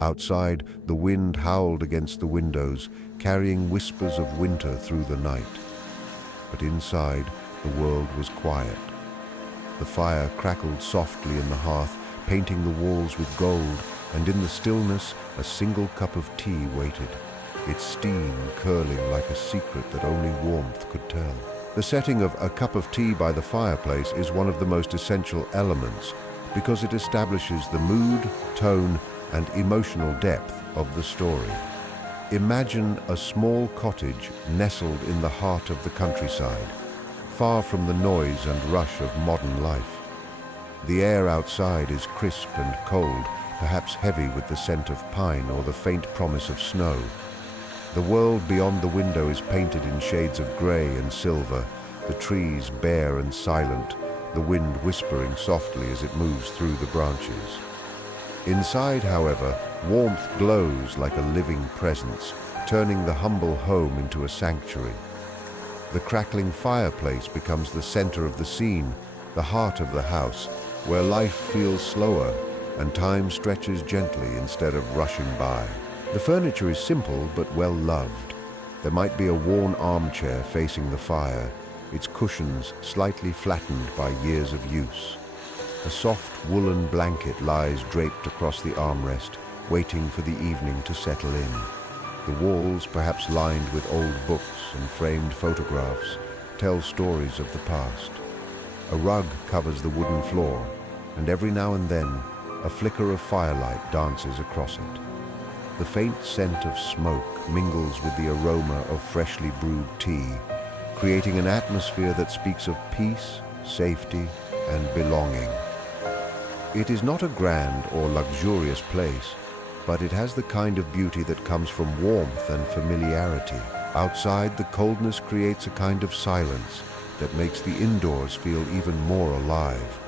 Outside, the wind howled against the windows, carrying whispers of winter through the night. But inside, the world was quiet. The fire crackled softly in the hearth, painting the walls with gold, and in the stillness, a single cup of tea waited, its steam curling like a secret that only warmth could tell. The setting of A Cup of Tea by the Fireplace is one of the most essential elements because it establishes the mood, tone, and emotional depth of the story. Imagine a small cottage nestled in the heart of the countryside, far from the noise and rush of modern life. The air outside is crisp and cold, perhaps heavy with the scent of pine or the faint promise of snow. The world beyond the window is painted in shades of gray and silver, the trees bare and silent, the wind whispering softly as it moves through the branches. Inside, however, warmth glows like a living presence, turning the humble home into a sanctuary. The crackling fireplace becomes the center of the scene, the heart of the house, where life feels slower and time stretches gently instead of rushing by. The furniture is simple but well loved. There might be a worn armchair facing the fire, its cushions slightly flattened by years of use. A soft woolen blanket lies draped across the armrest, waiting for the evening to settle in. The walls, perhaps lined with old books and framed photographs, tell stories of the past. A rug covers the wooden floor, and every now and then, a flicker of firelight dances across it. The faint scent of smoke mingles with the aroma of freshly brewed tea, creating an atmosphere that speaks of peace, safety, and belonging. It is not a grand or luxurious place, but it has the kind of beauty that comes from warmth and familiarity. Outside, the coldness creates a kind of silence that makes the indoors feel even more alive.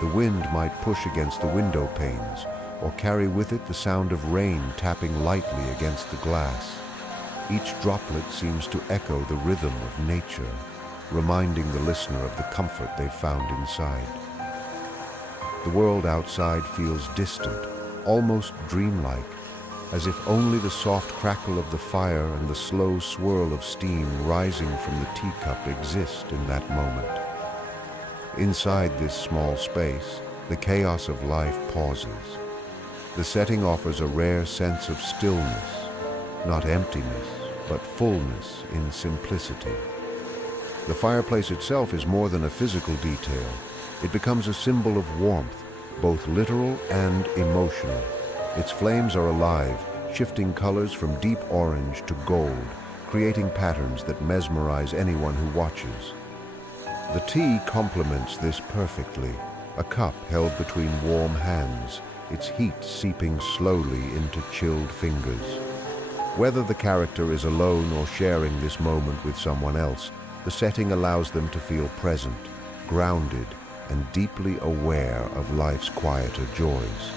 The wind might push against the window panes, or carry with it the sound of rain tapping lightly against the glass. Each droplet seems to echo the rhythm of nature, reminding the listener of the comfort they found inside. The world outside feels distant, almost dreamlike, as if only the soft crackle of the fire and the slow swirl of steam rising from the teacup exist in that moment. Inside this small space, the chaos of life pauses. The setting offers a rare sense of stillness, not emptiness, but fullness in simplicity. The fireplace itself is more than a physical detail. It becomes a symbol of warmth, both literal and emotional. Its flames are alive, shifting colors from deep orange to gold, creating patterns that mesmerize anyone who watches. The tea complements this perfectly, a cup held between warm hands, its heat seeping slowly into chilled fingers. Whether the character is alone or sharing this moment with someone else, the setting allows them to feel present, grounded, and deeply aware of life's quieter joys.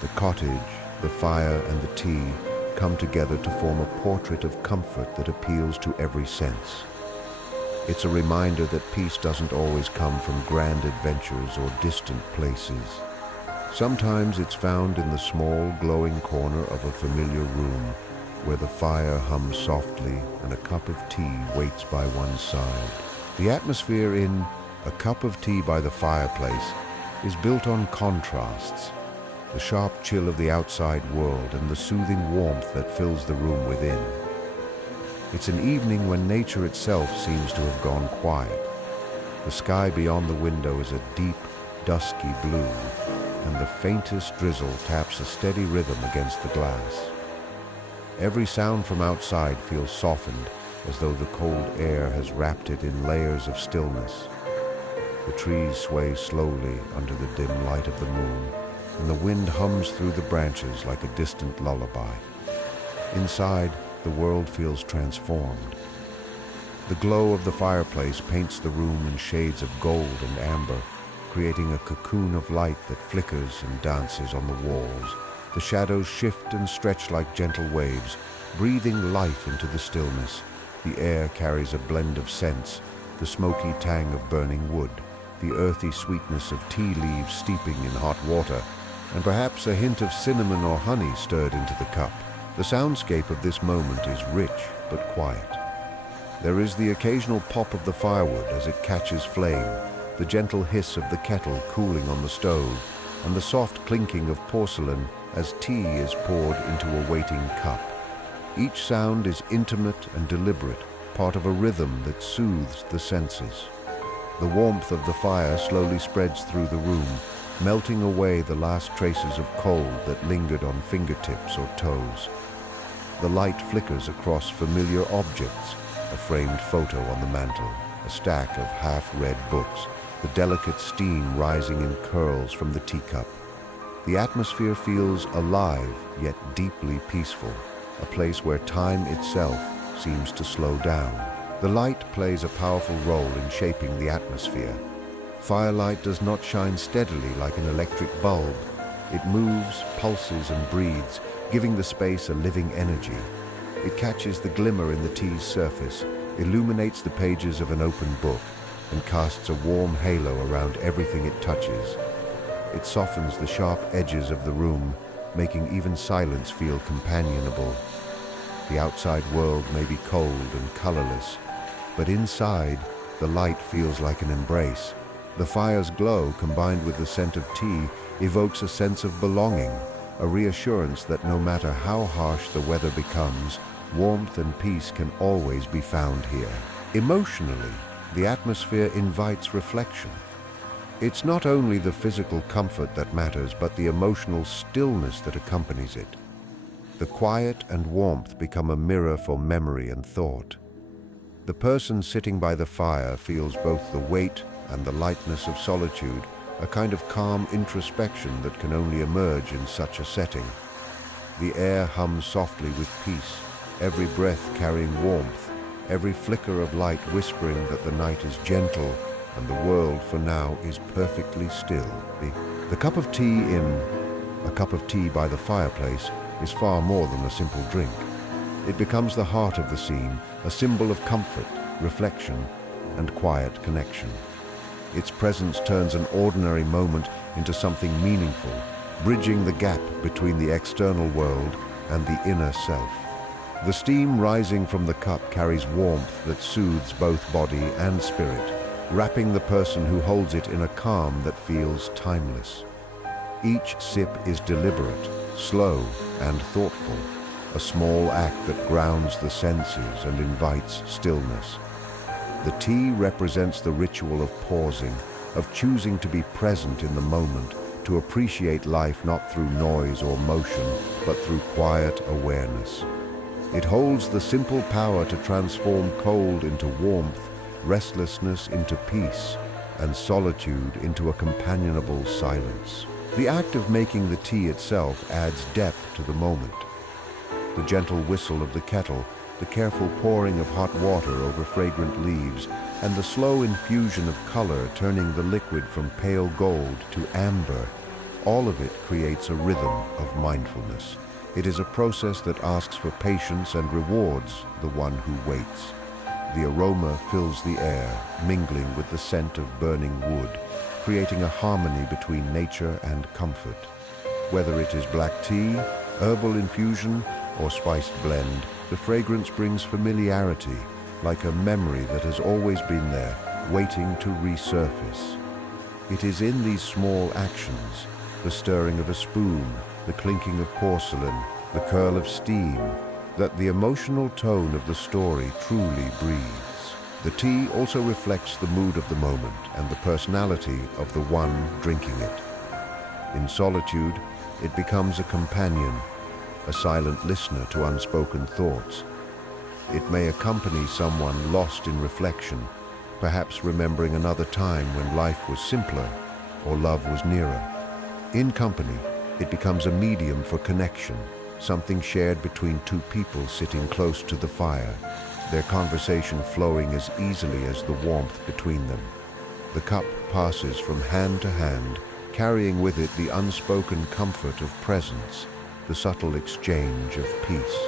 The cottage, the fire, and the tea come together to form a portrait of comfort that appeals to every sense. It's a reminder that peace doesn't always come from grand adventures or distant places. Sometimes it's found in the small, glowing corner of a familiar room, where the fire hums softly and a cup of tea waits by one side. The atmosphere in A Cup of Tea by the Fireplace is built on contrasts, the sharp chill of the outside world and the soothing warmth that fills the room within. It's an evening when nature itself seems to have gone quiet. The sky beyond the window is a deep, dusky blue, and the faintest drizzle taps a steady rhythm against the glass. Every sound from outside feels softened, as though the cold air has wrapped it in layers of stillness. The trees sway slowly under the dim light of the moon, and the wind hums through the branches like a distant lullaby. Inside, the world feels transformed. The glow of the fireplace paints the room in shades of gold and amber, creating a cocoon of light that flickers and dances on the walls. The shadows shift and stretch like gentle waves, breathing life into the stillness. The air carries a blend of scents, the smoky tang of burning wood, the earthy sweetness of tea leaves steeping in hot water, and perhaps a hint of cinnamon or honey stirred into the cup. The soundscape of this moment is rich but quiet. There is the occasional pop of the firewood as it catches flame, the gentle hiss of the kettle cooling on the stove, and the soft clinking of porcelain as tea is poured into a waiting cup. Each sound is intimate and deliberate, part of a rhythm that soothes the senses. The warmth of the fire slowly spreads through the room, melting away the last traces of cold that lingered on fingertips or toes. The light flickers across familiar objects, a framed photo on the mantel, a stack of half-read books, the delicate steam rising in curls from the teacup. The atmosphere feels alive, yet deeply peaceful, a place where time itself seems to slow down. The light plays a powerful role in shaping the atmosphere. Firelight does not shine steadily like an electric bulb. It moves, pulses, and breathes, giving the space a living energy. It catches the glimmer in the tea's surface, illuminates the pages of an open book, and casts a warm halo around everything it touches. It softens the sharp edges of the room, making even silence feel companionable. The outside world may be cold and colorless, but inside, the light feels like an embrace. The fire's glow, combined with the scent of tea, evokes a sense of belonging, a reassurance that no matter how harsh the weather becomes, warmth and peace can always be found here. Emotionally, the atmosphere invites reflection. It's not only the physical comfort that matters, but the emotional stillness that accompanies it. The quiet and warmth become a mirror for memory and thought. The person sitting by the fire feels both the weight and the lightness of solitude, a kind of calm introspection that can only emerge in such a setting. The air hums softly with peace, every breath carrying warmth, every flicker of light whispering that the night is gentle and the world for now is perfectly still. A cup of tea by the fireplace is far more than a simple drink. It becomes the heart of the scene, a symbol of comfort, reflection, and quiet connection. Its presence turns an ordinary moment into something meaningful, bridging the gap between the external world and the inner self. The steam rising from the cup carries warmth that soothes both body and spirit, wrapping the person who holds it in a calm that feels timeless. Each sip is deliberate, slow, and thoughtful, a small act that grounds the senses and invites stillness. The tea represents the ritual of pausing, of choosing to be present in the moment, to appreciate life not through noise or motion, but through quiet awareness. It holds the simple power to transform cold into warmth, restlessness into peace, and solitude into a companionable silence. The act of making the tea itself adds depth to the moment. The gentle whistle of the kettle, the careful pouring of hot water over fragrant leaves, and the slow infusion of color turning the liquid from pale gold to amber, all of it creates a rhythm of mindfulness. It is a process that asks for patience and rewards the one who waits. The aroma fills the air, mingling with the scent of burning wood, creating a harmony between nature and comfort. Whether it is black tea, herbal infusion, or spiced blend, the fragrance brings familiarity, like a memory that has always been there, waiting to resurface. It is in these small actions, the stirring of a spoon, the clinking of porcelain, the curl of steam, that the emotional tone of the story truly breathes. The tea also reflects the mood of the moment and the personality of the one drinking it. In solitude, it becomes a companion, a silent listener to unspoken thoughts. It may accompany someone lost in reflection, perhaps remembering another time when life was simpler or love was nearer. In company, it becomes a medium for connection, something shared between two people sitting close to the fire, their conversation flowing as easily as the warmth between them. The cup passes from hand to hand, carrying with it the unspoken comfort of presence, the subtle exchange of peace.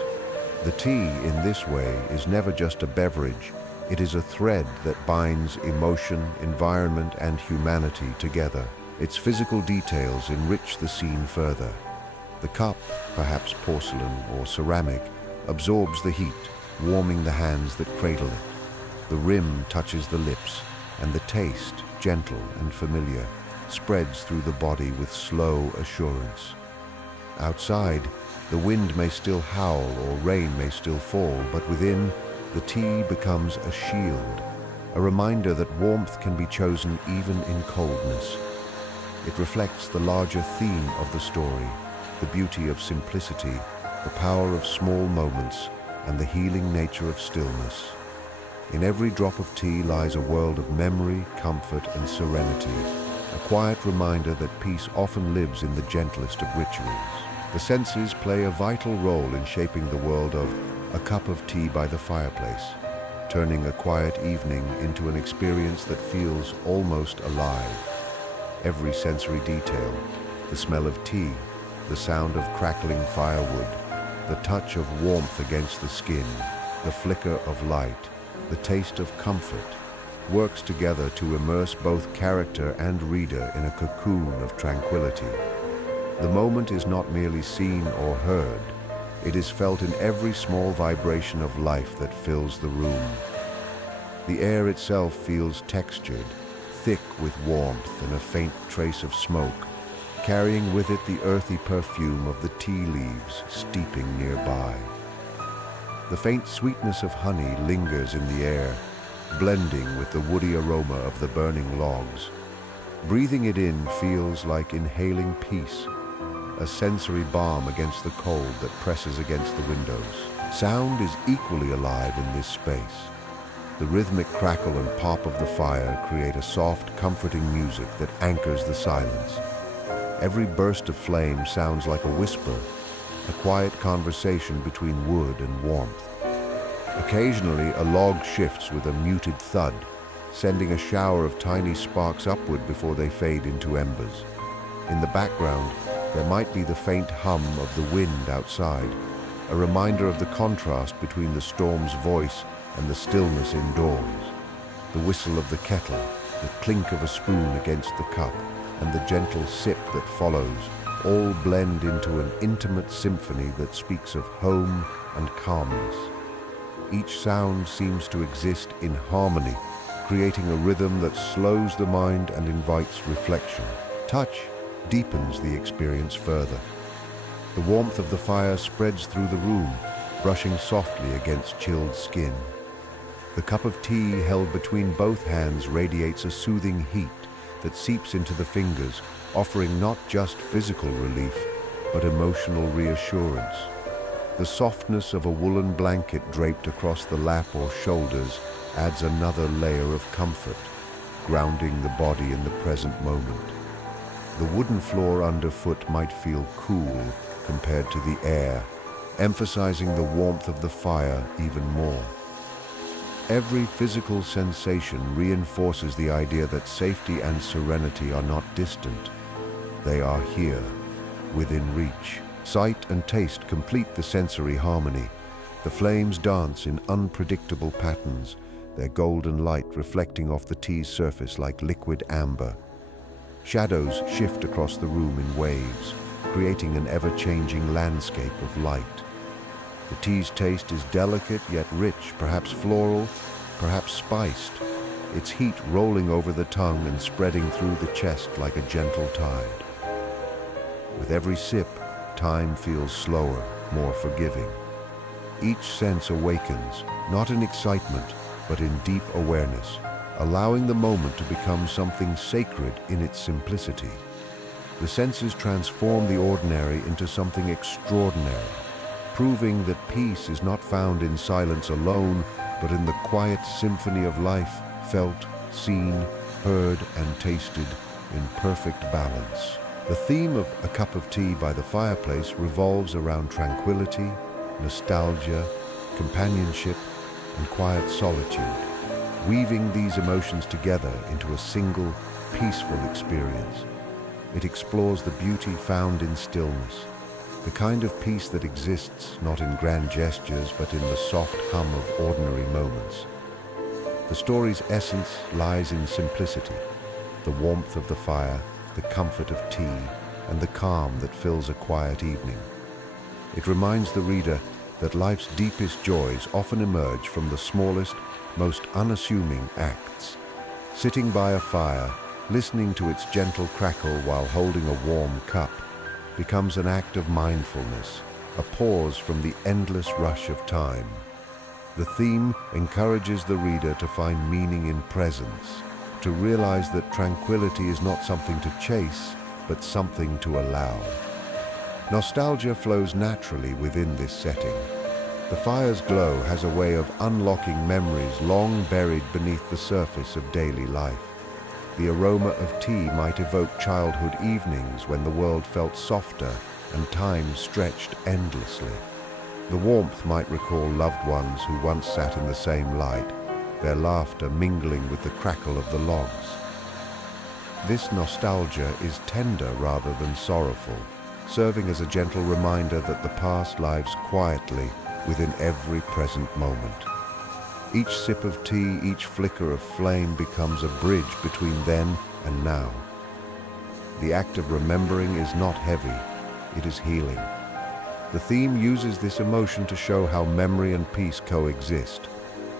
The tea, in this way, is never just a beverage. It is a thread that binds emotion, environment, and humanity together. Its physical details enrich the scene further. The cup, perhaps porcelain or ceramic, absorbs the heat, warming the hands that cradle it. The rim touches the lips, and the taste, gentle and familiar, spreads through the body with slow assurance. Outside, the wind may still howl or rain may still fall, but within, the tea becomes a shield, a reminder that warmth can be chosen even in coldness. It reflects the larger theme of the story, the beauty of simplicity, the power of small moments, and the healing nature of stillness. In every drop of tea lies a world of memory, comfort, and serenity, a quiet reminder that peace often lives in the gentlest of rituals. The senses play a vital role in shaping the world of a cup of tea by the fireplace, turning a quiet evening into an experience that feels almost alive. Every sensory detail, the smell of tea, the sound of crackling firewood, the touch of warmth against the skin, the flicker of light, the taste of comfort, works together to immerse both character and reader in a cocoon of tranquility. The moment is not merely seen or heard, it is felt in every small vibration of life that fills the room. The air itself feels textured, thick with warmth and a faint trace of smoke, carrying with it the earthy perfume of the tea leaves steeping nearby. The faint sweetness of honey lingers in the air, blending with the woody aroma of the burning logs. Breathing it in feels like inhaling peace, a sensory balm against the cold that presses against the windows. Sound is equally alive in this space. The rhythmic crackle and pop of the fire create a soft, comforting music that anchors the silence. Every burst of flame sounds like a whisper, a quiet conversation between wood and warmth. Occasionally, a log shifts with a muted thud, sending a shower of tiny sparks upward before they fade into embers. In the background, there might be the faint hum of the wind outside, a reminder of the contrast between the storm's voice and the stillness indoors. The whistle of the kettle, the clink of a spoon against the cup, and the gentle sip that follows, all blend into an intimate symphony that speaks of home and calmness. Each sound seems to exist in harmony, creating a rhythm that slows the mind and invites reflection. Touch deepens the experience further. The warmth of the fire spreads through the room, brushing softly against chilled skin. The cup of tea held between both hands radiates a soothing heat that seeps into the fingers, offering not just physical relief, but emotional reassurance. The softness of a woolen blanket draped across the lap or shoulders adds another layer of comfort, grounding the body in the present moment. The wooden floor underfoot might feel cool compared to the air, emphasizing the warmth of the fire even more. Every physical sensation reinforces the idea that safety and serenity are not distant. They are here, within reach. Sight and taste complete the sensory harmony. The flames dance in unpredictable patterns, their golden light reflecting off the tea's surface like liquid amber. Shadows shift across the room in waves, creating an ever-changing landscape of light. The tea's taste is delicate yet rich, perhaps floral, perhaps spiced, its heat rolling over the tongue and spreading through the chest like a gentle tide. With every sip, time feels slower, more forgiving. Each sense awakens, not in excitement, but in deep awareness, allowing the moment to become something sacred in its simplicity. The senses transform the ordinary into something extraordinary, proving that peace is not found in silence alone, but in the quiet symphony of life, felt, seen, heard, and tasted in perfect balance. The theme of A Cup of Tea by the Fireplace revolves around tranquility, nostalgia, companionship, and quiet solitude, weaving these emotions together into a single, peaceful experience. It explores the beauty found in stillness, the kind of peace that exists not in grand gestures but in the soft hum of ordinary moments. The story's essence lies in simplicity, the warmth of the fire, the comfort of tea, and the calm that fills a quiet evening. It reminds the reader that life's deepest joys often emerge from the smallest, most unassuming acts. Sitting by a fire, listening to its gentle crackle while holding a warm cup, becomes an act of mindfulness, a pause from the endless rush of time. The theme encourages the reader to find meaning in presence, to realize that tranquility is not something to chase, but something to allow. Nostalgia flows naturally within this setting. The fire's glow has a way of unlocking memories long buried beneath the surface of daily life. The aroma of tea might evoke childhood evenings when the world felt softer and time stretched endlessly. The warmth might recall loved ones who once sat in the same light, their laughter mingling with the crackle of the logs. This nostalgia is tender rather than sorrowful, serving as a gentle reminder that the past lives quietly within every present moment. Each sip of tea, each flicker of flame becomes a bridge between then and now. The act of remembering is not heavy, it is healing. The theme uses this emotion to show how memory and peace coexist,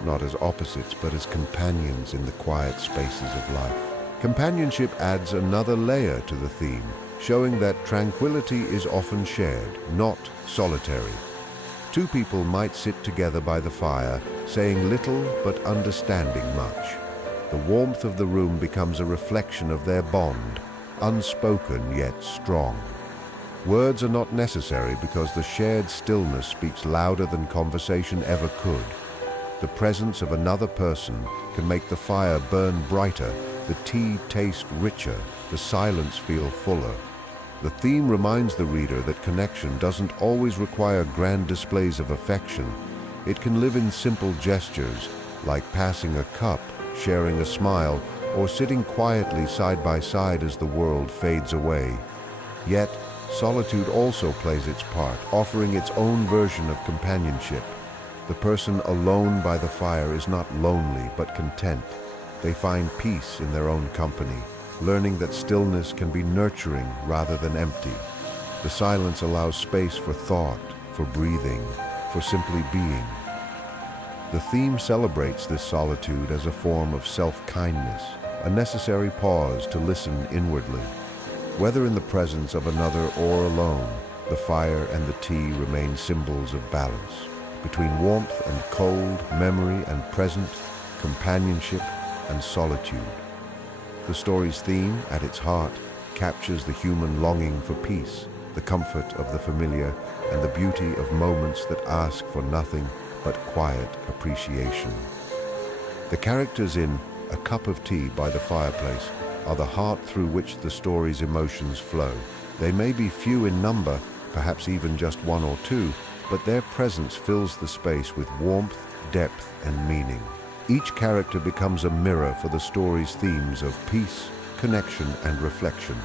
not as opposites but as companions in the quiet spaces of life. Companionship adds another layer to the theme, showing that tranquility is often shared, not solitary. Two people might sit together by the fire, saying little but understanding much. The warmth of the room becomes a reflection of their bond, unspoken yet strong. Words are not necessary because the shared stillness speaks louder than conversation ever could. The presence of another person can make the fire burn brighter, the tea taste richer, the silence feel fuller. The theme reminds the reader that connection doesn't always require grand displays of affection. It can live in simple gestures, like passing a cup, sharing a smile, or sitting quietly side by side as the world fades away. Yet, solitude also plays its part, offering its own version of companionship. The person alone by the fire is not lonely, but content. They find peace in their own company, learning that stillness can be nurturing rather than empty. The silence allows space for thought, for breathing, for simply being. The theme celebrates this solitude as a form of self-kindness, a necessary pause to listen inwardly. Whether in the presence of another or alone, the fire and the tea remain symbols of balance. Between warmth and cold, memory and present, companionship and solitude. The story's theme, at its heart, captures the human longing for peace, the comfort of the familiar, and the beauty of moments that ask for nothing but quiet appreciation. The characters in A Cup of Tea by the Fireplace are the heart through which the story's emotions flow. They may be few in number, perhaps even just one or two, but their presence fills the space with warmth, depth, and meaning. Each character becomes a mirror for the story's themes of peace, connection, and reflection.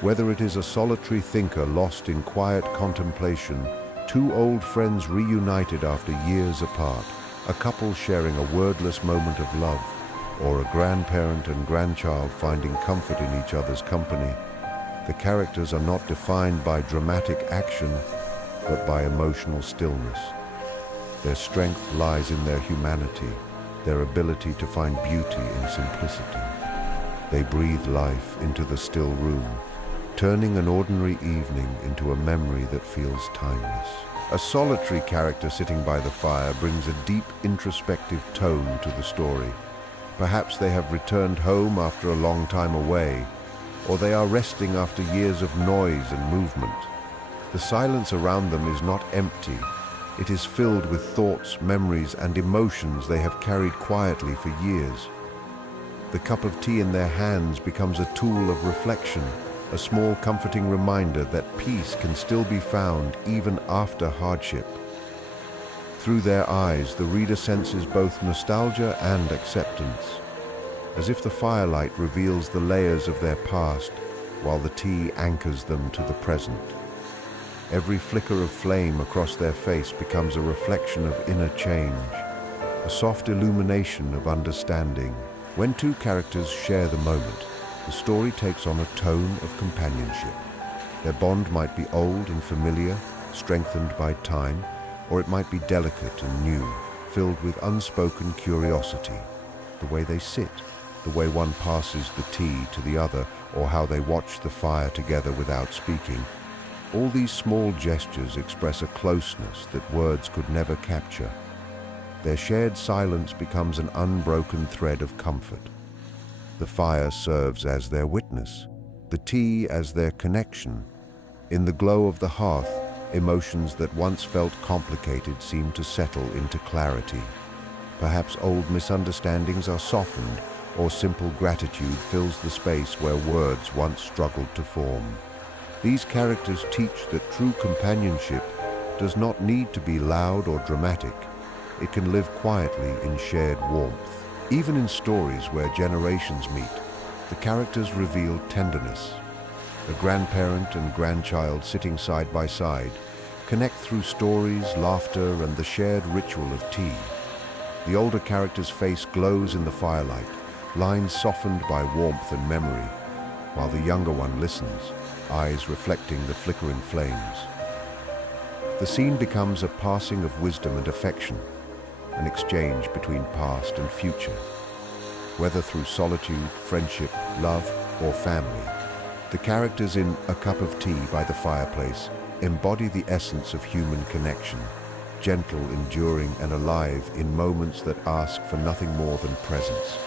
Whether it is a solitary thinker lost in quiet contemplation, two old friends reunited after years apart, a couple sharing a wordless moment of love, or a grandparent and grandchild finding comfort in each other's company, the characters are not defined by dramatic action, but by emotional stillness. Their strength lies in their humanity, their ability to find beauty in simplicity. They breathe life into the still room, turning an ordinary evening into a memory that feels timeless. A solitary character sitting by the fire brings a deep introspective tone to the story. Perhaps they have returned home after a long time away, or they are resting after years of noise and movement. The silence around them is not empty. It is filled with thoughts, memories, and emotions they have carried quietly for years. The cup of tea in their hands becomes a tool of reflection, a small comforting reminder that peace can still be found even after hardship. Through their eyes, the reader senses both nostalgia and acceptance, as if the firelight reveals the layers of their past while the tea anchors them to the present. Every flicker of flame across their face becomes a reflection of inner change, a soft illumination of understanding. When two characters share the moment, the story takes on a tone of companionship. Their bond might be old and familiar, strengthened by time, or it might be delicate and new, filled with unspoken curiosity. The way they sit, the way one passes the tea to the other, or how they watch the fire together without speaking. All these small gestures express a closeness that words could never capture. Their shared silence becomes an unbroken thread of comfort. The fire serves as their witness, the tea as their connection. In the glow of the hearth, emotions that once felt complicated seem to settle into clarity. Perhaps old misunderstandings are softened, or simple gratitude fills the space where words once struggled to form. These characters teach that true companionship does not need to be loud or dramatic. It can live quietly in shared warmth. Even in stories where generations meet, the characters reveal tenderness. A grandparent and grandchild sitting side by side connect through stories, laughter, and the shared ritual of tea. The older character's face glows in the firelight, lines softened by warmth and memory, while the younger one listens, eyes reflecting the flickering flames. The scene becomes a passing of wisdom and affection, an exchange between past and future. Whether through solitude, friendship, love, or family, the characters in A Cup of Tea by the Fireplace embody the essence of human connection, gentle, enduring, and alive in moments that ask for nothing more than presence.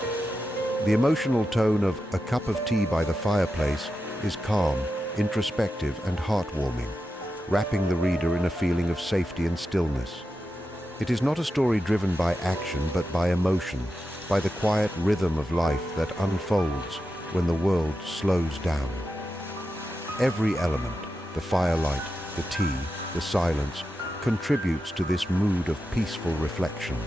The emotional tone of A Cup of Tea by the Fireplace is calm, introspective, and heartwarming, wrapping the reader in a feeling of safety and stillness. It is not a story driven by action, but by emotion, by the quiet rhythm of life that unfolds when the world slows down. Every element, the firelight, the tea, the silence, contributes to this mood of peaceful reflection.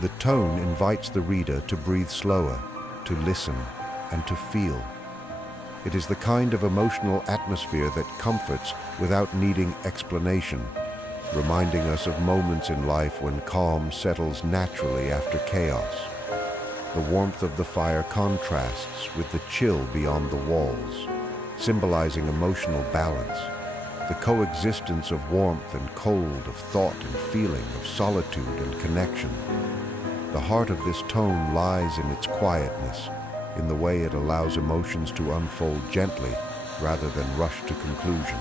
The tone invites the reader to breathe slower, to listen, and to feel. It is the kind of emotional atmosphere that comforts without needing explanation, reminding us of moments in life when calm settles naturally after chaos. The warmth of the fire contrasts with the chill beyond the walls, symbolizing emotional balance, the coexistence of warmth and cold, of thought and feeling, of solitude and connection. The heart of this tone lies in its quietness, in the way it allows emotions to unfold gently rather than rush to conclusion.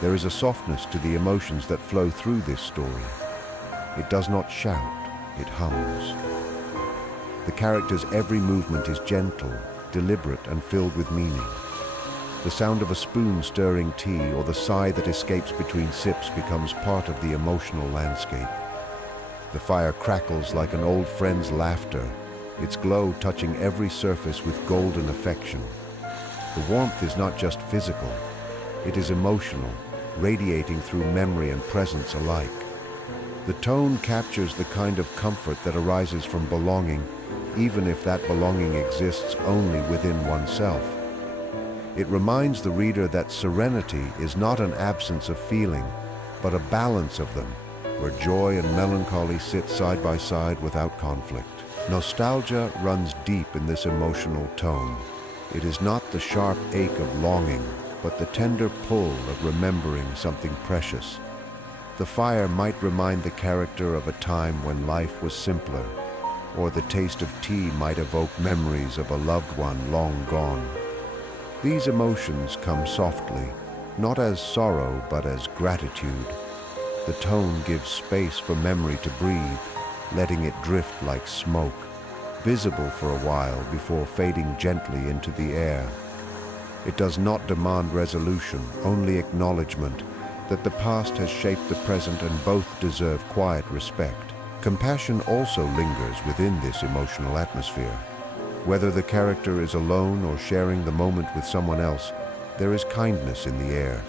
There is a softness to the emotions that flow through this story. It does not shout, it hums. The character's every movement is gentle, deliberate, and filled with meaning. The sound of a spoon stirring tea or the sigh that escapes between sips becomes part of the emotional landscape. The fire crackles like an old friend's laughter, its glow touching every surface with golden affection. The warmth is not just physical, it is emotional, radiating through memory and presence alike. The tone captures the kind of comfort that arises from belonging, even if that belonging exists only within oneself. It reminds the reader that serenity is not an absence of feeling, but a balance of them, where joy and melancholy sit side by side without conflict. Nostalgia runs deep in this emotional tone. It is not the sharp ache of longing, but the tender pull of remembering something precious. The fire might remind the character of a time when life was simpler, or the taste of tea might evoke memories of a loved one long gone. These emotions come softly, not as sorrow but as gratitude. The tone gives space for memory to breathe, letting it drift like smoke, visible for a while before fading gently into the air. It does not demand resolution, only acknowledgement that the past has shaped the present and both deserve quiet respect. Compassion also lingers within this emotional atmosphere. Whether the character is alone or sharing the moment with someone else, there is kindness in the air,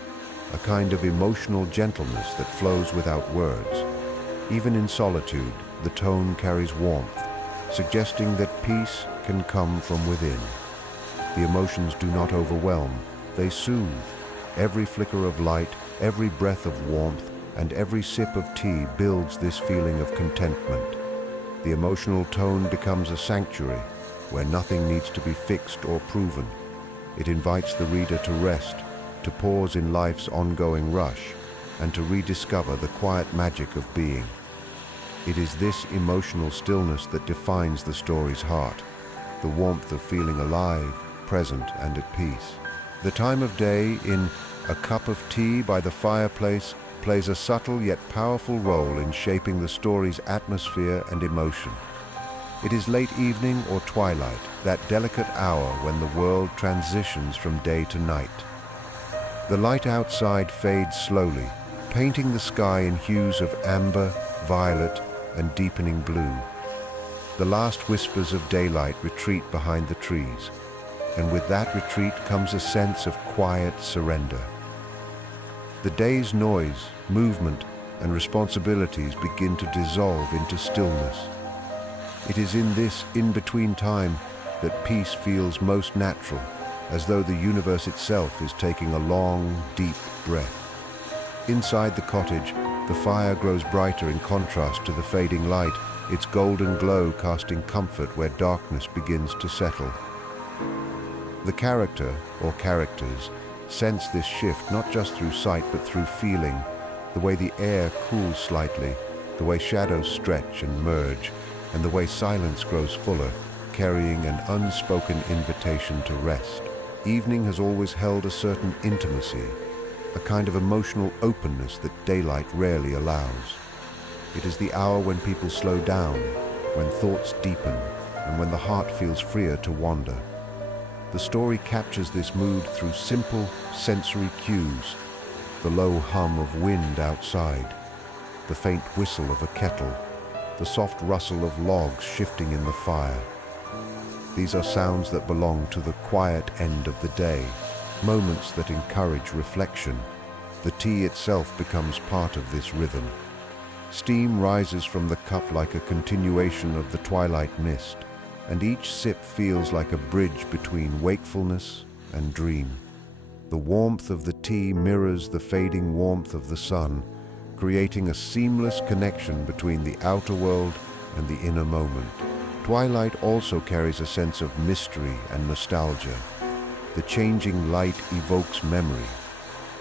a kind of emotional gentleness that flows without words. Even in solitude, the tone carries warmth, suggesting that peace can come from within. The emotions do not overwhelm, they soothe. Every flicker of light, every breath of warmth, and every sip of tea builds this feeling of contentment. The emotional tone becomes a sanctuary, where nothing needs to be fixed or proven. It invites the reader to rest, to pause in life's ongoing rush, and to rediscover the quiet magic of being. It is this emotional stillness that defines the story's heart, the warmth of feeling alive, present, and at peace. The time of day in A Cup of Tea by the Fireplace plays a subtle yet powerful role in shaping the story's atmosphere and emotion. It is late evening or twilight, that delicate hour when the world transitions from day to night. The light outside fades slowly, painting the sky in hues of amber, violet, and deepening blue. The last whispers of daylight retreat behind the trees, and with that retreat comes a sense of quiet surrender. The day's noise, movement, and responsibilities begin to dissolve into stillness. It is in this in-between time that peace feels most natural, as though the universe itself is taking a long, deep breath. Inside the cottage, the fire grows brighter in contrast to the fading light, its golden glow casting comfort where darkness begins to settle. The character, or characters, sense this shift not just through sight but through feeling, the way the air cools slightly, the way shadows stretch and merge, and the way silence grows fuller, carrying an unspoken invitation to rest. Evening has always held a certain intimacy, a kind of emotional openness that daylight rarely allows. It is the hour when people slow down, when thoughts deepen, and when the heart feels freer to wander. The story captures this mood through simple, sensory cues: the low hum of wind outside, the faint whistle of a kettle, the soft rustle of logs shifting in the fire. These are sounds that belong to the quiet end of the day, moments that encourage reflection. The tea itself becomes part of this rhythm. Steam rises from the cup like a continuation of the twilight mist, and each sip feels like a bridge between wakefulness and dream. The warmth of the tea mirrors the fading warmth of the sun, creating a seamless connection between the outer world and the inner moment. Twilight also carries a sense of mystery and nostalgia. The changing light evokes memory.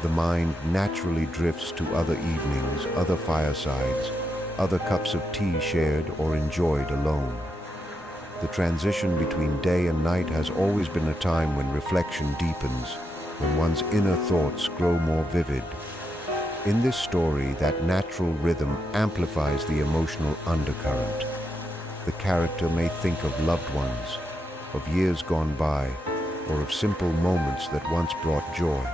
The mind naturally drifts to other evenings, other firesides, other cups of tea shared or enjoyed alone. The transition between day and night has always been a time when reflection deepens, when one's inner thoughts grow more vivid. In this story, that natural rhythm amplifies the emotional undercurrent. The character may think of loved ones, of years gone by, or of simple moments that once brought joy.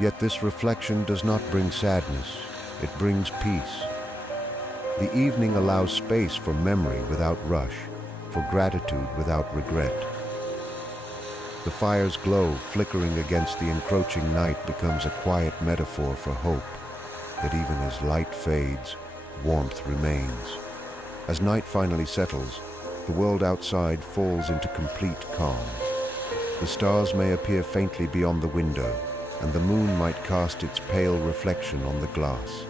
Yet this reflection does not bring sadness, it brings peace. The evening allows space for memory without rush, for gratitude without regret. The fire's glow flickering against the encroaching night becomes a quiet metaphor for hope, that even as light fades, warmth remains. As night finally settles, the world outside falls into complete calm. The stars may appear faintly beyond the window, and the moon might cast its pale reflection on the glass.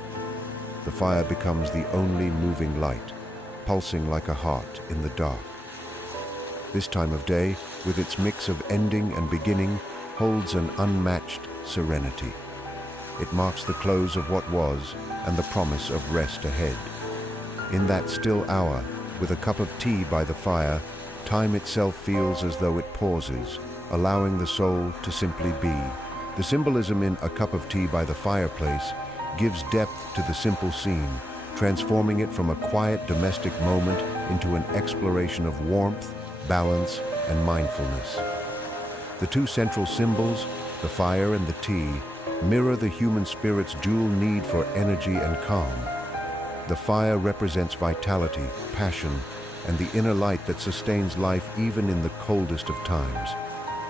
The fire becomes the only moving light, pulsing like a heart in the dark. This time of day, with its mix of ending and beginning, holds an unmatched serenity. It marks the close of what was and the promise of rest ahead. In that still hour, with a cup of tea by the fire, time itself feels as though it pauses, allowing the soul to simply be. The symbolism in A Cup of Tea by the Fireplace gives depth to the simple scene, transforming it from a quiet domestic moment into an exploration of warmth, balance, and mindfulness. The two central symbols, the fire and the tea, mirror the human spirit's dual need for energy and calm. The fire represents vitality, passion, and the inner light that sustains life even in the coldest of times.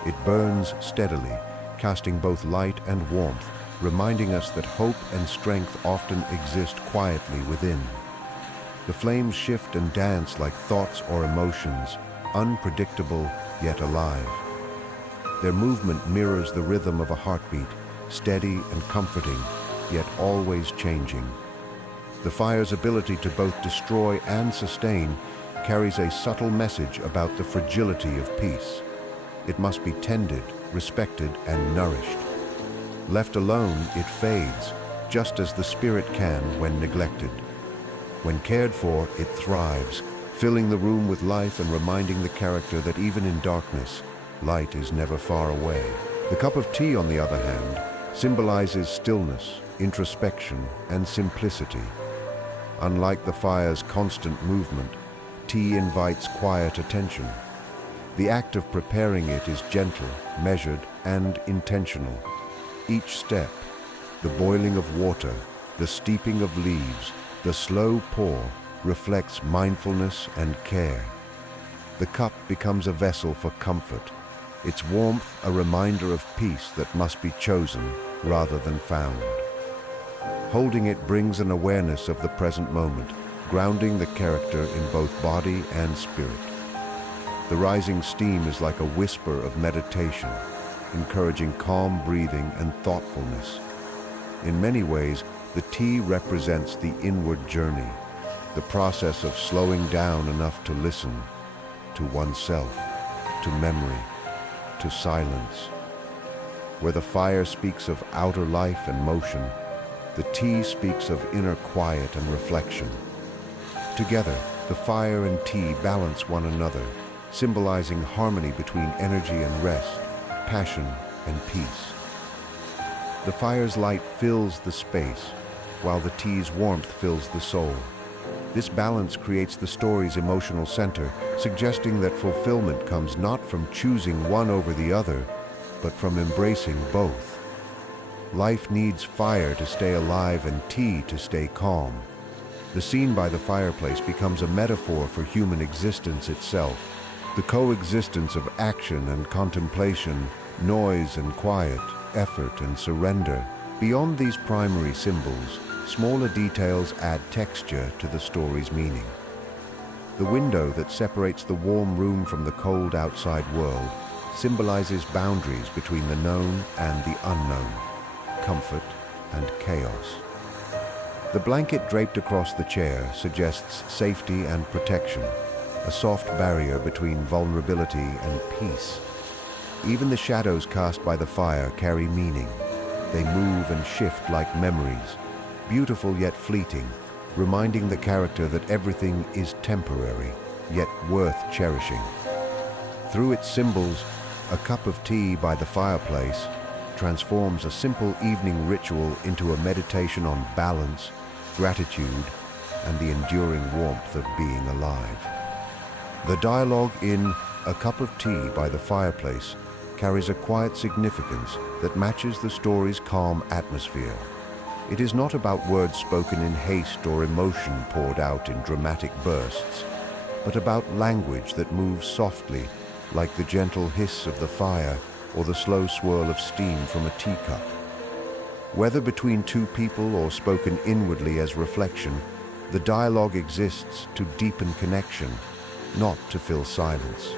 It burns steadily, casting both light and warmth, reminding us that hope and strength often exist quietly within. The flames shift and dance like thoughts or emotions, unpredictable yet alive. Their movement mirrors the rhythm of a heartbeat, steady and comforting, yet always changing. The fire's ability to both destroy and sustain carries a subtle message about the fragility of peace. It must be tended, respected, and nourished. Left alone, it fades, just as the spirit can when neglected. When cared for, it thrives, filling the room with life and reminding the character that even in darkness, light is never far away. The cup of tea, on the other hand, symbolizes stillness, introspection, and simplicity. Unlike the fire's constant movement, tea invites quiet attention. The act of preparing it is gentle, measured, and intentional. Each step, the boiling of water, the steeping of leaves, the slow pour, reflects mindfulness and care. The cup becomes a vessel for comfort, its warmth a reminder of peace that must be chosen rather than found. Holding it brings an awareness of the present moment, grounding the character in both body and spirit. The rising steam is like a whisper of meditation, encouraging calm breathing and thoughtfulness. In many ways, the tea represents the inward journey, the process of slowing down enough to listen to oneself, to memory, to silence. Where the fire speaks of outer life and motion, the tea speaks of inner quiet and reflection. Together, the fire and tea balance one another, symbolizing harmony between energy and rest, passion and peace. The fire's light fills the space, while the tea's warmth fills the soul. This balance creates the story's emotional center, suggesting that fulfillment comes not from choosing one over the other, but from embracing both. Life needs fire to stay alive and tea to stay calm. The scene by the fireplace becomes a metaphor for human existence itself. The coexistence of action and contemplation, noise and quiet, effort and surrender. Beyond these primary symbols, smaller details add texture to the story's meaning. The window that separates the warm room from the cold outside world symbolizes boundaries between the known and the unknown, comfort and chaos. The blanket draped across the chair suggests safety and protection, a soft barrier between vulnerability and peace. Even the shadows cast by the fire carry meaning. They move and shift like memories, beautiful yet fleeting, reminding the character that everything is temporary, yet worth cherishing. Through its symbols, a cup of tea by the fireplace transforms a simple evening ritual into a meditation on balance, gratitude, and the enduring warmth of being alive. The dialogue in A Cup of Tea by the Fireplace carries a quiet significance that matches the story's calm atmosphere. It is not about words spoken in haste or emotion poured out in dramatic bursts, but about language that moves softly, like the gentle hiss of the fire or the slow swirl of steam from a teacup. Whether between two people or spoken inwardly as reflection, the dialogue exists to deepen connection, not to fill silence.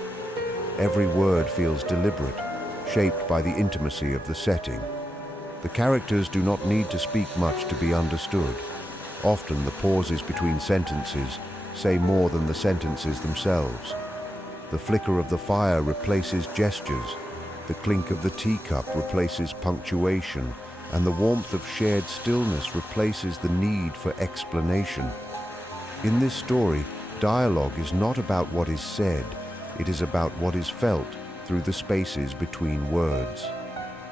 Every word feels deliberate, shaped by the intimacy of the setting. The characters do not need to speak much to be understood. Often the pauses between sentences say more than the sentences themselves. The flicker of the fire replaces gestures, the clink of the teacup replaces punctuation, and the warmth of shared stillness replaces the need for explanation. In this story, dialogue is not about what is said, it is about what is felt through the spaces between words.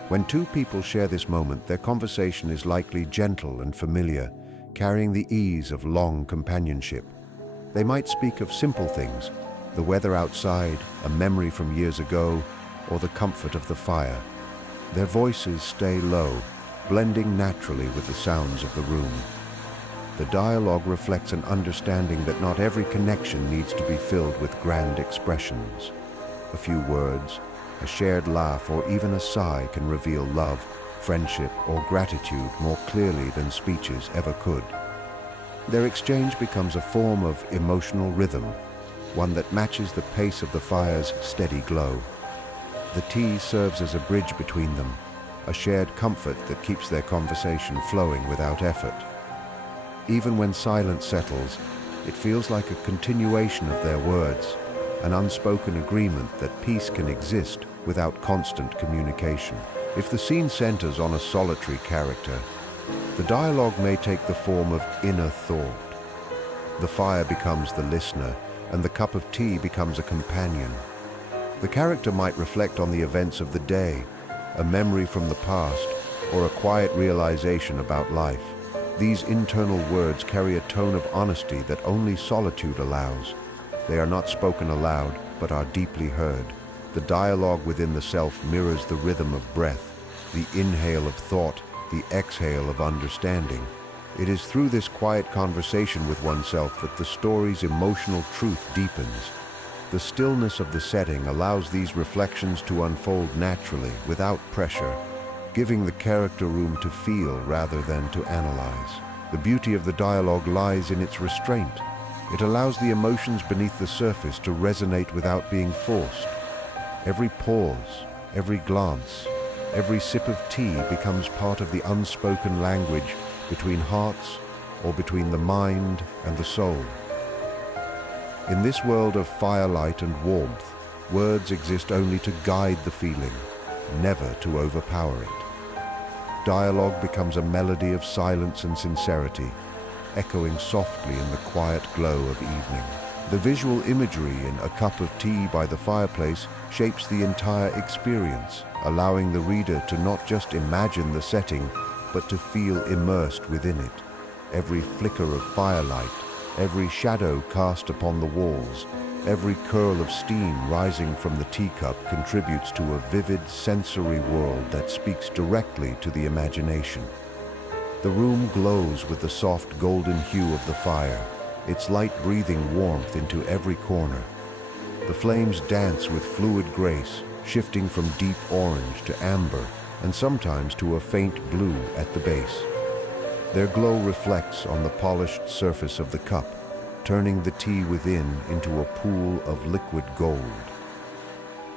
When two people share this moment, their conversation is likely gentle and familiar, carrying the ease of long companionship. They might speak of simple things, the weather outside, a memory from years ago, or the comfort of the fire. Their voices stay low, blending naturally with the sounds of the room. The dialogue reflects an understanding that not every connection needs to be filled with grand expressions. A few words, a shared laugh, or even a sigh can reveal love, friendship, or gratitude more clearly than speeches ever could. Their exchange becomes a form of emotional rhythm, one that matches the pace of the fire's steady glow. The tea serves as a bridge between them, a shared comfort that keeps their conversation flowing without effort. Even when silence settles, It feels like a continuation of their words, an unspoken agreement that peace can exist without constant communication. If the scene centers on a solitary character, the dialogue may take the form of inner thought. The fire becomes the listener, and the cup of tea becomes a companion. The character might reflect on the events of the day, a memory from the past, or a quiet realization about life. These internal words carry a tone of honesty that only solitude allows. They are not spoken aloud, but are deeply heard. The dialogue within the self mirrors the rhythm of breath, the inhale of thought, the exhale of understanding. It is through this quiet conversation with oneself that the story's emotional truth deepens. The stillness of the setting allows these reflections to unfold naturally, without pressure, giving the character room to feel rather than to analyze. The beauty of the dialogue lies in its restraint. It allows the emotions beneath the surface to resonate without being forced. Every pause, every glance, every sip of tea becomes part of the unspoken language between hearts or between the mind and the soul. In this world of firelight and warmth, words exist only to guide the feeling, never to overpower it. Dialogue becomes a melody of silence and sincerity, echoing softly in the quiet glow of evening. The visual imagery in A Cup of Tea by the Fireplace shapes the entire experience, allowing the reader to not just imagine the setting, but to feel immersed within it. Every flicker of firelight, every shadow cast upon the walls, every curl of steam rising from the teacup contributes to a vivid sensory world that speaks directly to the imagination. The room glows with the soft golden hue of the fire, its light breathing warmth into every corner. The flames dance with fluid grace, shifting from deep orange to amber and sometimes to a faint blue at the base. Their glow reflects on the polished surface of the cup, turning the tea within into a pool of liquid gold.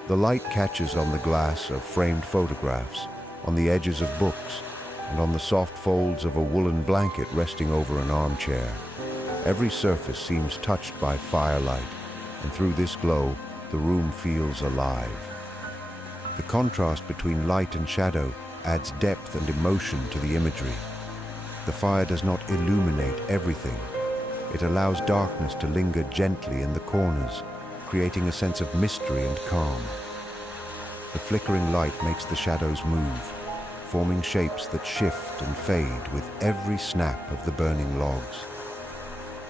The light catches on the glass of framed photographs, on the edges of books, and on the soft folds of a woolen blanket resting over an armchair. Every surface seems touched by firelight, and through this glow, the room feels alive. The contrast between light and shadow adds depth and emotion to the imagery. The fire does not illuminate everything. It allows darkness to linger gently in the corners, creating a sense of mystery and calm. The flickering light makes the shadows move, forming shapes that shift and fade with every snap of the burning logs.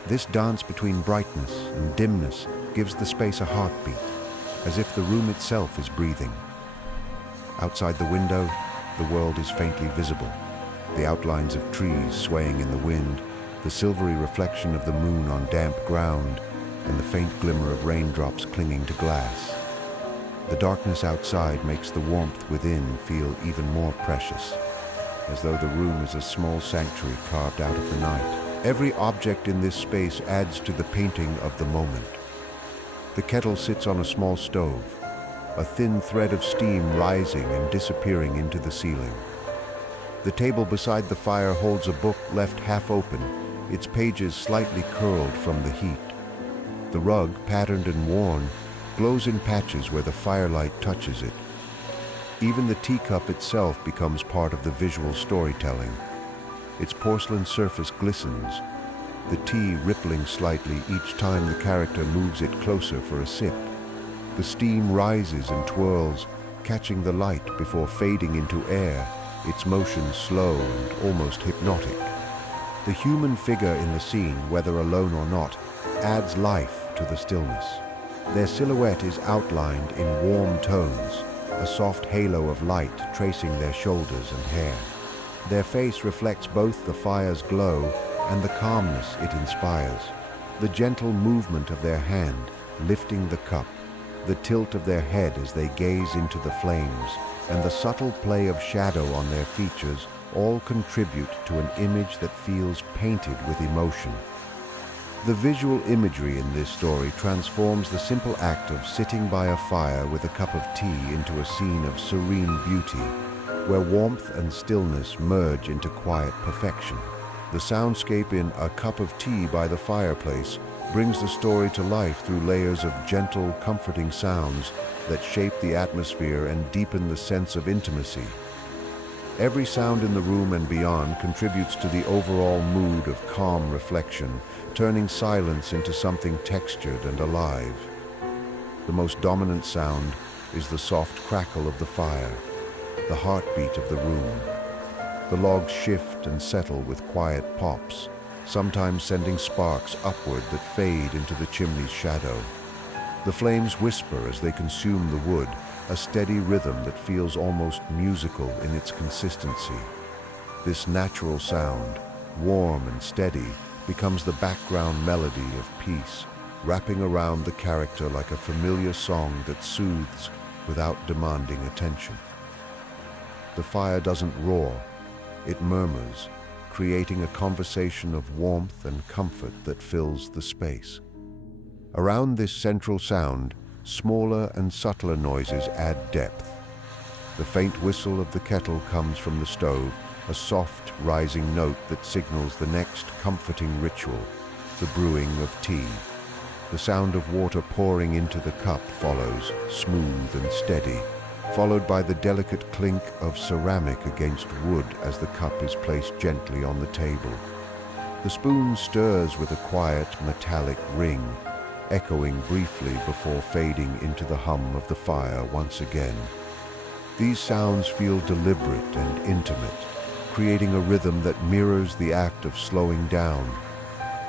This dance between brightness and dimness gives the space a heartbeat, as if the room itself is breathing. Outside the window, the world is faintly visible. The outlines of trees swaying in the wind, the silvery reflection of the moon on damp ground, and the faint glimmer of raindrops clinging to glass. The darkness outside makes the warmth within feel even more precious, as though the room is a small sanctuary carved out of the night. Every object in this space adds to the painting of the moment. The kettle sits on a small stove, a thin thread of steam rising and disappearing into the ceiling. The table beside the fire holds a book left half open, its pages slightly curled from the heat. The rug, patterned and worn, glows in patches where the firelight touches it. Even the teacup itself becomes part of the visual storytelling. Its porcelain surface glistens, the tea rippling slightly each time the character moves it closer for a sip. The steam rises and twirls, catching the light before fading into air, its motion slow and almost hypnotic. The human figure in the scene, whether alone or not, adds life to the stillness. Their silhouette is outlined in warm tones, a soft halo of light tracing their shoulders and hair. Their face reflects both the fire's glow and the calmness it inspires. The gentle movement of their hand, lifting the cup, the tilt of their head as they gaze into the flames, and the subtle play of shadow on their features all contribute to an image that feels painted with emotion. The visual imagery in this story transforms the simple act of sitting by a fire with a cup of tea into a scene of serene beauty, where warmth and stillness merge into quiet perfection. The soundscape in A Cup of Tea by the Fireplace brings the story to life through layers of gentle, comforting sounds that shape the atmosphere and deepen the sense of intimacy. Every sound in the room and beyond contributes to the overall mood of calm reflection, turning silence into something textured and alive. The most dominant sound is the soft crackle of the fire, the heartbeat of the room. The logs shift and settle with quiet pops, sometimes sending sparks upward that fade into the chimney's shadow. The flames whisper as they consume the wood, a steady rhythm that feels almost musical in its consistency. This natural sound, warm and steady, becomes the background melody of peace, wrapping around the character like a familiar song that soothes without demanding attention. The fire doesn't roar, it murmurs, creating a conversation of warmth and comfort that fills the space. Around this central sound, smaller and subtler noises add depth. The faint whistle of the kettle comes from the stove, a soft, rising note that signals the next comforting ritual, the brewing of tea. The sound of water pouring into the cup follows, smooth and steady, followed by the delicate clink of ceramic against wood as the cup is placed gently on the table. The spoon stirs with a quiet, metallic ring, echoing briefly before fading into the hum of the fire once again. These sounds feel deliberate and intimate, creating a rhythm that mirrors the act of slowing down.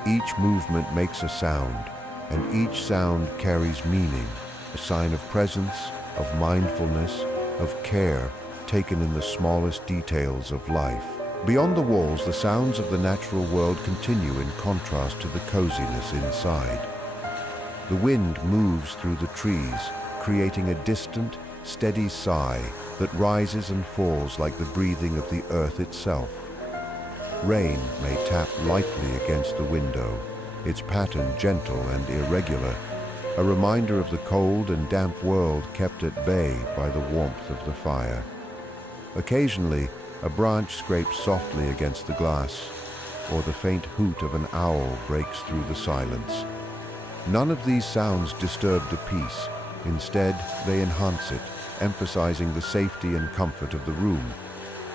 Each movement makes a sound, and each sound carries meaning, a sign of presence, of mindfulness, of care taken in the smallest details of life. Beyond the walls, the sounds of the natural world continue in contrast to the coziness inside. The wind moves through the trees, creating a distant, steady sigh that rises and falls like the breathing of the earth itself. Rain may tap lightly against the window, its pattern gentle and irregular, a reminder of the cold and damp world kept at bay by the warmth of the fire. Occasionally, a branch scrapes softly against the glass, or the faint hoot of an owl breaks through the silence. None of these sounds disturb the peace. Instead, they enhance it, emphasizing the safety and comfort of the room.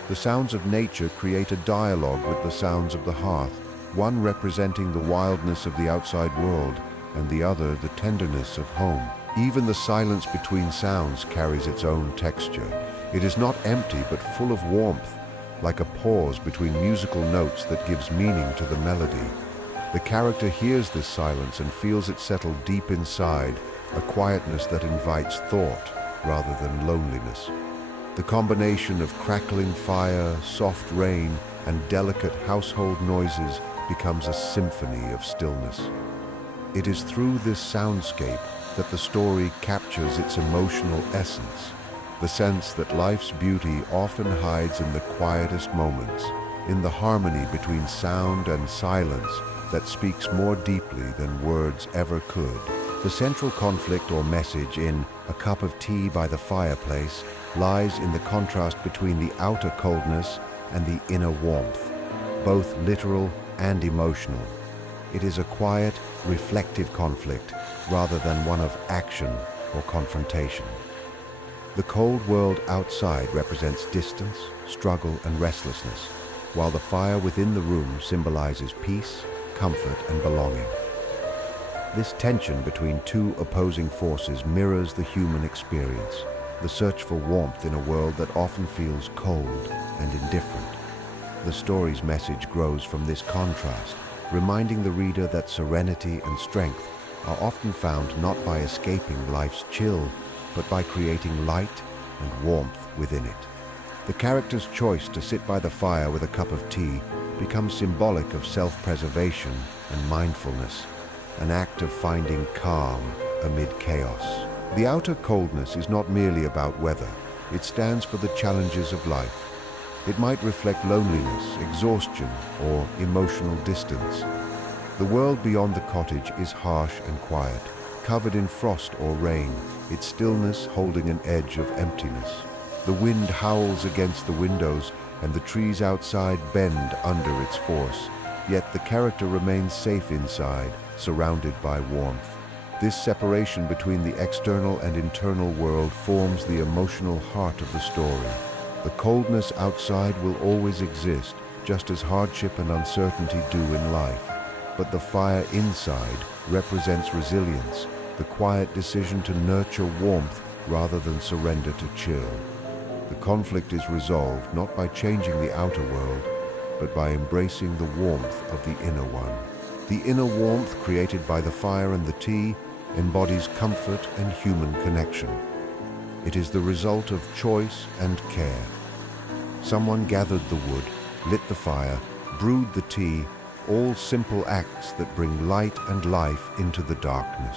The sounds of nature create a dialogue with the sounds of the hearth, one representing the wildness of the outside world, and the other the tenderness of home. Even the silence between sounds carries its own texture. It is not empty, but full of warmth, like a pause between musical notes that gives meaning to the melody. The character hears this silence and feels it settle deep inside, a quietness that invites thought rather than loneliness. The combination of crackling fire, soft rain, and delicate household noises becomes a symphony of stillness. It is through this soundscape that the story captures its emotional essence, the sense that life's beauty often hides in the quietest moments, in the harmony between sound and silence that speaks more deeply than words ever could. The central conflict or message in A Cup of Tea by the Fireplace lies in the contrast between the outer coldness and the inner warmth, both literal and emotional. It is a quiet, reflective conflict rather than one of action or confrontation. The cold world outside represents distance, struggle, and restlessness, while the fire within the room symbolizes peace, comfort, and belonging. This tension between two opposing forces mirrors the human experience, the search for warmth in a world that often feels cold and indifferent. The story's message grows from this contrast, reminding the reader that serenity and strength are often found not by escaping life's chill, but by creating light and warmth within it. The character's choice to sit by the fire with a cup of tea becomes symbolic of self-preservation and mindfulness, an act of finding calm amid chaos. The outer coldness is not merely about weather. It stands for the challenges of life. It might reflect loneliness, exhaustion, or emotional distance. The world beyond the cottage is harsh and quiet, covered in frost or rain, its stillness holding an edge of emptiness. The wind howls against the windows, and the trees outside bend under its force, yet the character remains safe inside, surrounded by warmth. This separation between the external and internal world forms the emotional heart of the story. The coldness outside will always exist, just as hardship and uncertainty do in life. But the fire inside represents resilience, the quiet decision to nurture warmth rather than surrender to chill. The conflict is resolved not by changing the outer world, but by embracing the warmth of the inner one. The inner warmth created by the fire and the tea embodies comfort and human connection. It is the result of choice and care. Someone gathered the wood, lit the fire, brewed the tea, all simple acts that bring light and life into the darkness.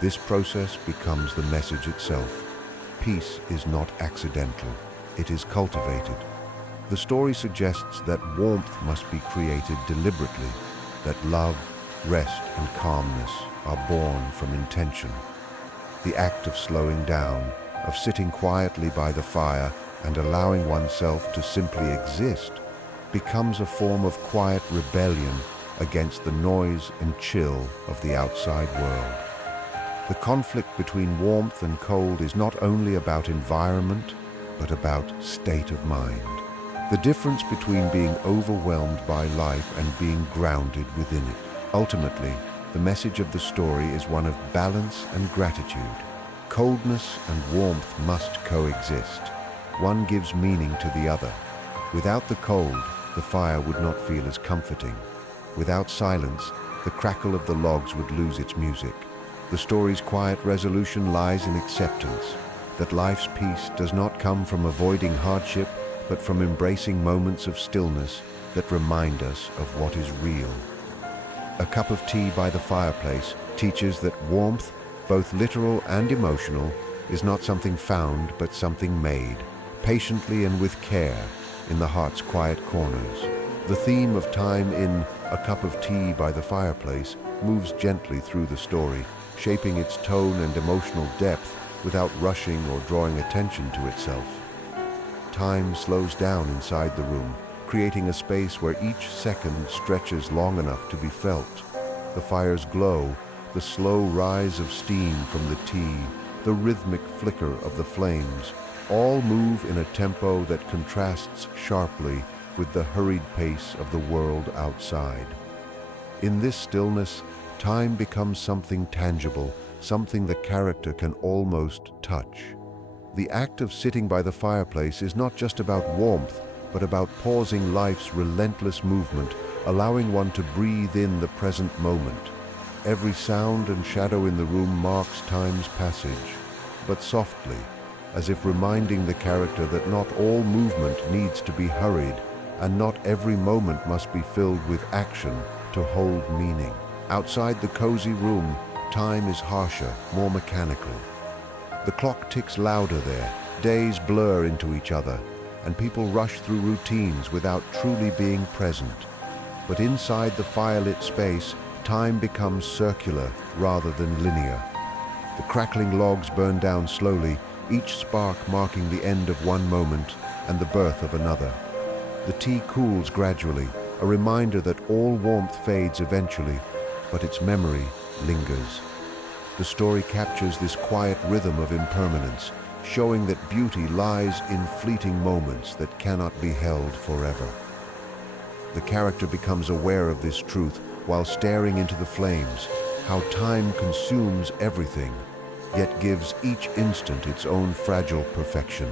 This process becomes the message itself. Peace is not accidental, it is cultivated. The story suggests that warmth must be created deliberately, that love, rest, and calmness are born from intention. The act of slowing down, of sitting quietly by the fire and allowing oneself to simply exist, becomes a form of quiet rebellion against the noise and chill of the outside world. The conflict between warmth and cold is not only about environment, but about state of mind. The difference between being overwhelmed by life and being grounded within it. Ultimately, the message of the story is one of balance and gratitude. Coldness and warmth must coexist. One gives meaning to the other. Without the cold, the fire would not feel as comforting. Without silence, the crackle of the logs would lose its music. The story's quiet resolution lies in acceptance, that life's peace does not come from avoiding hardship, but from embracing moments of stillness that remind us of what is real. A cup of tea by the fireplace teaches that warmth, both literal and emotional, is not something found but something made, patiently and with care, in the heart's quiet corners. The theme of time in A Cup of Tea by the Fireplace moves gently through the story, shaping its tone and emotional depth without rushing or drawing attention to itself. Time slows down inside the room, creating a space where each second stretches long enough to be felt. The fire's glow, the slow rise of steam from the tea, the rhythmic flicker of the flames, all move in a tempo that contrasts sharply with the hurried pace of the world outside. In this stillness, time becomes something tangible, something the character can almost touch. The act of sitting by the fireplace is not just about warmth, but about pausing life's relentless movement, allowing one to breathe in the present moment. Every sound and shadow in the room marks time's passage, but softly, as if reminding the character that not all movement needs to be hurried, and not every moment must be filled with action to hold meaning. Outside the cozy room, time is harsher, more mechanical. The clock ticks louder there, days blur into each other, and people rush through routines without truly being present. But inside the firelit space, time becomes circular rather than linear. The crackling logs burn down slowly, each spark marking the end of one moment and the birth of another. The tea cools gradually, a reminder that all warmth fades eventually, but its memory lingers. The story captures this quiet rhythm of impermanence, showing that beauty lies in fleeting moments that cannot be held forever. The character becomes aware of this truth while staring into the flames, how time consumes everything, yet gives each instant its own fragile perfection.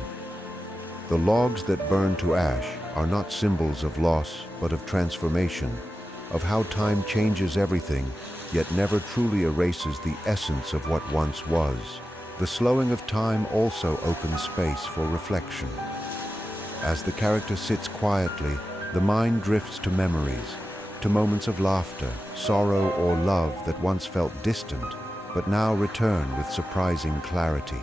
The logs that burn to ash are not symbols of loss, but of transformation, of how time changes everything, yet never truly erases the essence of what once was. The slowing of time also opens space for reflection. As the character sits quietly, the mind drifts to memories, to moments of laughter, sorrow, or love that once felt distant, but now return with surprising clarity.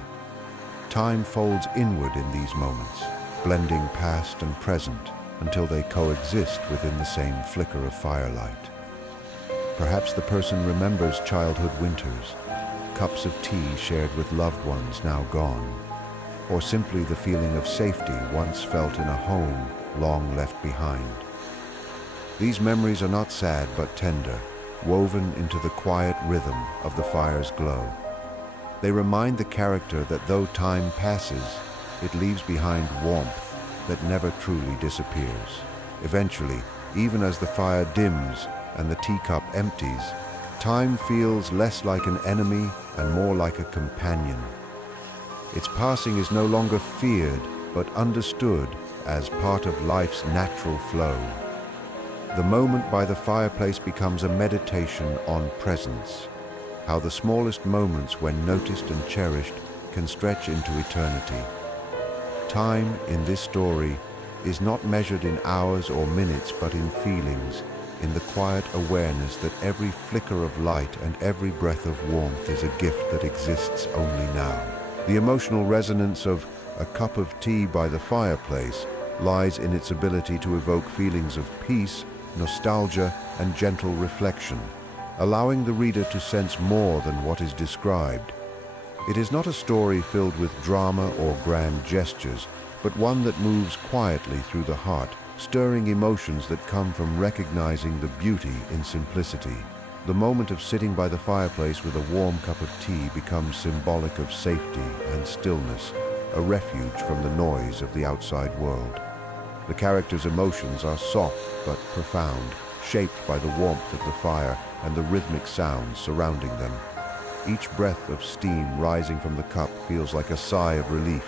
Time folds inward in these moments, blending past and present until they coexist within the same flicker of firelight. Perhaps the person remembers childhood winters, cups of tea shared with loved ones now gone, or simply the feeling of safety once felt in a home long left behind. These memories are not sad but tender, woven into the quiet rhythm of the fire's glow. They remind the character that though time passes, it leaves behind warmth that never truly disappears. Eventually, even as the fire dims and the teacup empties, time feels less like an enemy and more like a companion. Its passing is no longer feared, but understood as part of life's natural flow. The moment by the fireplace becomes a meditation on presence, how the smallest moments, when noticed and cherished, can stretch into eternity. Time in this story is not measured in hours or minutes, but in feelings, in the quiet awareness that every flicker of light and every breath of warmth is a gift that exists only now. The emotional resonance of a cup of tea by the fireplace lies in its ability to evoke feelings of peace, nostalgia, and gentle reflection, allowing the reader to sense more than what is described. It is not a story filled with drama or grand gestures, but one that moves quietly through the heart, stirring emotions that come from recognizing the beauty in simplicity. The moment of sitting by the fireplace with a warm cup of tea becomes symbolic of safety and stillness, a refuge from the noise of the outside world. The characters' emotions are soft but profound, shaped by the warmth of the fire and the rhythmic sounds surrounding them. Each breath of steam rising from the cup feels like a sigh of relief.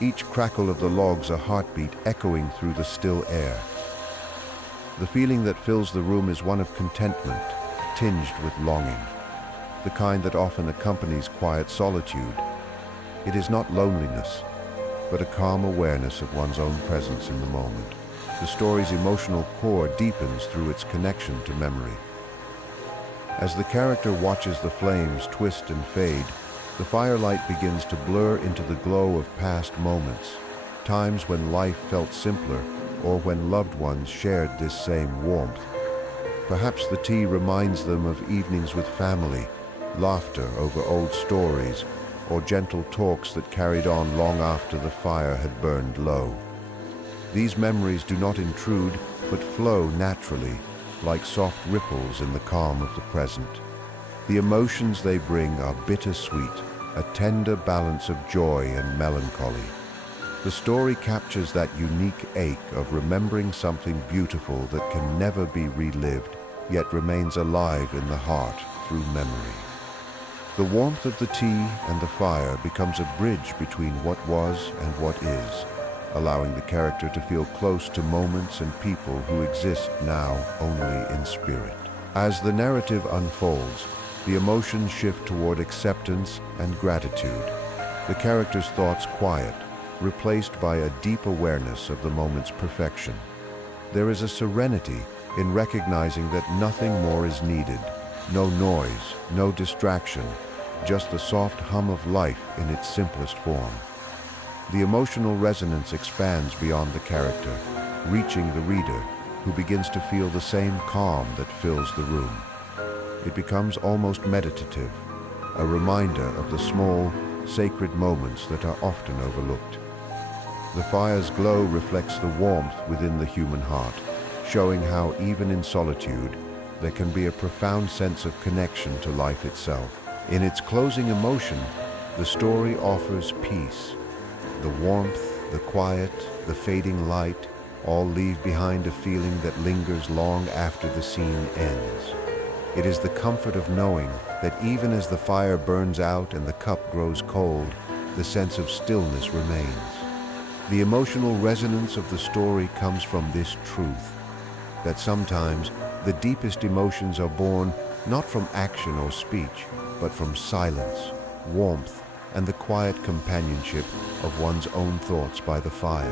Each crackle of the logs a heartbeat echoing through the still air. The feeling that fills the room is one of contentment, tinged with longing, the kind that often accompanies quiet solitude. It is not loneliness, but a calm awareness of one's own presence in the moment. The story's emotional core deepens through its connection to memory. As the character watches the flames twist and fade, the firelight begins to blur into the glow of past moments, times when life felt simpler or when loved ones shared this same warmth. Perhaps the tea reminds them of evenings with family, laughter over old stories, or gentle talks that carried on long after the fire had burned low. These memories do not intrude, but flow naturally, like soft ripples in the calm of the present. The emotions they bring are bittersweet, a tender balance of joy and melancholy. The story captures that unique ache of remembering something beautiful that can never be relived, yet remains alive in the heart through memory. The warmth of the tea and the fire becomes a bridge between what was and what is, allowing the character to feel close to moments and people who exist now only in spirit. As the narrative unfolds, the emotions shift toward acceptance and gratitude. The character's thoughts quiet, replaced by a deep awareness of the moment's perfection. There is a serenity in recognizing that nothing more is needed. No noise, no distraction, just the soft hum of life in its simplest form. The emotional resonance expands beyond the character, reaching the reader, who begins to feel the same calm that fills the room. It becomes almost meditative, a reminder of the small, sacred moments that are often overlooked. The fire's glow reflects the warmth within the human heart, showing how even in solitude, there can be a profound sense of connection to life itself. In its closing emotion, the story offers peace. The warmth, the quiet, the fading light, all leave behind a feeling that lingers long after the scene ends. It is the comfort of knowing that even as the fire burns out and the cup grows cold, the sense of stillness remains. The emotional resonance of the story comes from this truth, that sometimes the deepest emotions are born not from action or speech, but from silence, warmth, and the quiet companionship of one's own thoughts by the fire.